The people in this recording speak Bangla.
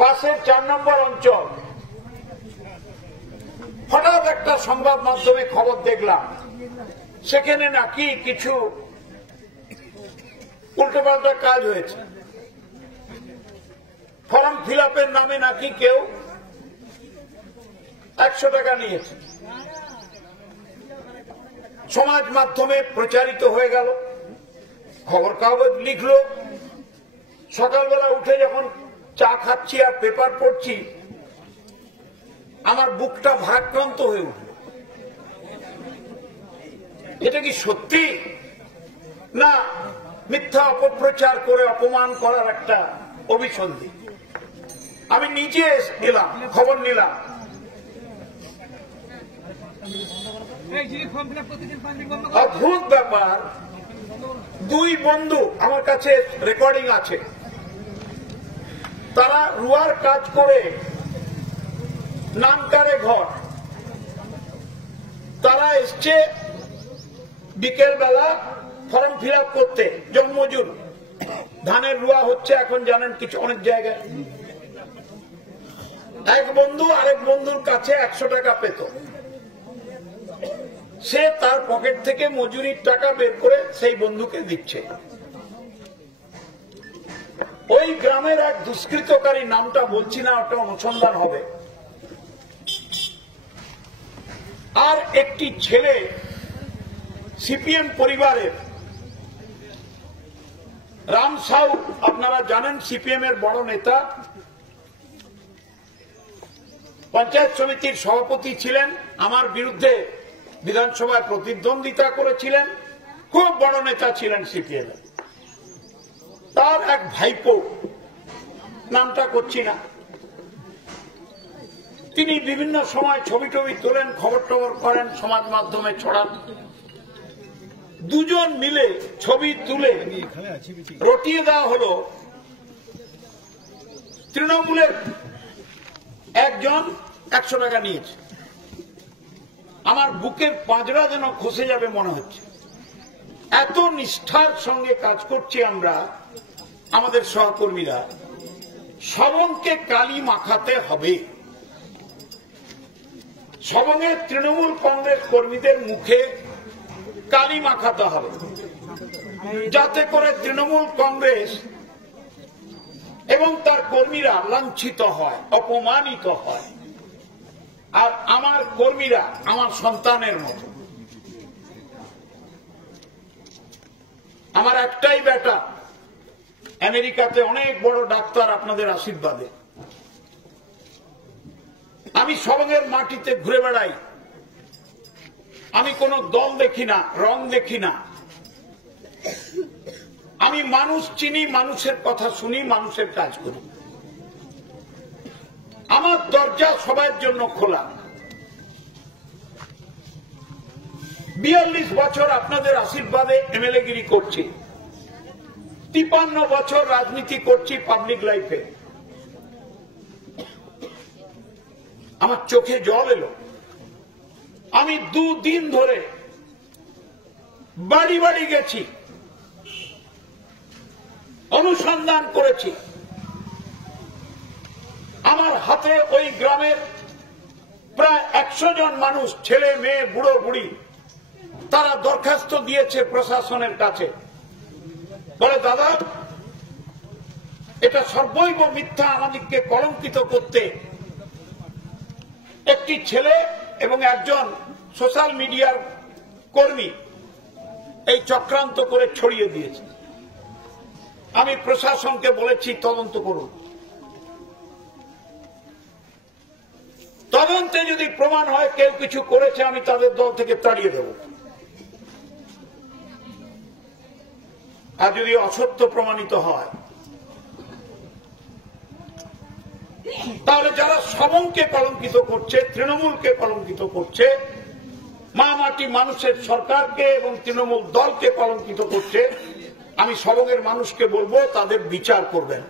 পাশের 4 নম্বর অঞ্চল। হঠাৎ একটা সংবাদ মাধ্যমে খবর দেখলাম সেখানে নাকি কিছু উল্টোপাল্টা কাজ হয়েছে। ফর্ম ফিল আপের নামে নাকি কেউ 100 টাকা নিয়েছে। সমাজ মাধ্যমে প্রচারিত হয়ে গেল, খবর কাগজ লিখলো। সকালবেলা উঠে যখন চা খাচ্ছি আর পেপার পড়ছি, আমার বুকটা ভারাক্রান্ত হয়ে উঠল। এটা কি সত্যি না মিথ্যা অপপ্রচার করে অপমান করার একটা অভিসন্ধি? আমি নিজে এলাম, খবর নিলাম। অদ্ভুত ব্যাপার, 2 বন্ধু আমার কাছে রেকর্ডিং আছে, তারা রুয়ার কাজ করে নামটারে ঘর, তারা এসছে বিকেল বেলা ফর্ম ফিল আপ করতে। জন্মজুর ধানের রুয়া হচ্ছে এখন, জানেন কিছু অনেক জায়গায়। এক বন্ধু আরেক বন্ধুর কাছে 100 টাকা পেত, সে তার পকেট থেকে মজুরির টাকা বের করে সেই বন্ধুকে দিচ্ছে। ওই গ্রামের এক দুষ্কৃতকারী, নামটা বলছি না, ওটা অনুসন্ধান হবে, আর একটি ছেলে সিপিএম পরিবারের, রাম সাউ, আপনারা জানেন সিপিএম এর বড় নেতা, পঞ্চায়েত সমিতির সভাপতি ছিলেন, আমার বিরুদ্ধে বিধানসভায় প্রতিদ্বন্দ্বিতা করেছিলেন, খুব বড় নেতা ছিলেন সিপিএম এর। তার এক ভাইপো, নামটা করছি না, তিনি বিভিন্ন সময় ছবি টবি তোলেন, খবর টবর করেন, সমাজ মাধ্যমে ছড়ান। দুজন মিলে ছবি তুলে রটিয়ে দেওয়া হলো। তৃণমূলের একজন 100 টাকা নিয়েছে। আমার বুকের পাঁজরা যেন খসে যাবে মনে হচ্ছে। এত নিষ্ঠার সঙ্গে কাজ করছি আমরা, আমাদের সহকর্মীরা। সবংকে কালি মাখাতে হবে। সবংয়ের তৃণমূল কংগ্রেস কর্মীদের মুখে কালি মাখাতে হবে, যাতে করে তৃণমূল কংগ্রেস এবং তার কর্মীরা লাঞ্ছিত হয়, অপমানিত হয়। আর আমার কর্মীরা আমার সন্তানের মতো। আমার একটাই বেটা, আমেরিকাতে অনেক বড় ডাক্তার, আপনাদের আশীর্বাদে। আমি সবংয়ের মাটিতে ঘুরে বেড়াই, আমি কোন দল দেখি না, রং দেখি না। আমি মানুষ চিনি, মানুষের কথা শুনি, মানুষের কাজ করি। আমার দরজা সবার জন্য খোলা। 42 বছর আপনাদের আশীর্বাদে এমএলএ গিরি করছি, 53 বছর রাজনীতি করছি পাবলিক লাইফে। আমার চোখে জল এলো। আমি 2 দিন ধরে বাড়ি বাড়ি গেছি, অনুসন্ধান করেছি। আমার হাতে ওই গ্রামের প্রায় 100 জন মানুষ, ছেলে মেয়ে বুড়ো বুড়ি, তারা দরখাস্ত দিয়েছে প্রশাসনের কাছে। বলে, দাদা, এটা সর্বৈব মিথ্যা, আমাদেরকে কলঙ্কিত করতে একটি ছেলে এবং একজন সোশ্যাল মিডিয়ার কর্মী এই চক্রান্ত করে ছড়িয়ে দিয়েছে। আমি প্রশাসনকে বলেছি তদন্ত করুন। তদন্তে যদি প্রমাণ হয় কেউ কিছু করেছে, আমি তাদের দল থেকে তাড়িয়ে দেব। আর যদি অসত্য প্রমাণিত হয়, তাহলে যারা সবংকে কলঙ্কিত করছে, তৃণমূলকে কলঙ্কিত করছে, মা মাটি মানুষের সরকারকে এবং তৃণমূল দলকে কলঙ্কিত করছে, আমি সবংয়ের মানুষকে বলবো তাদের বিচার করবেন।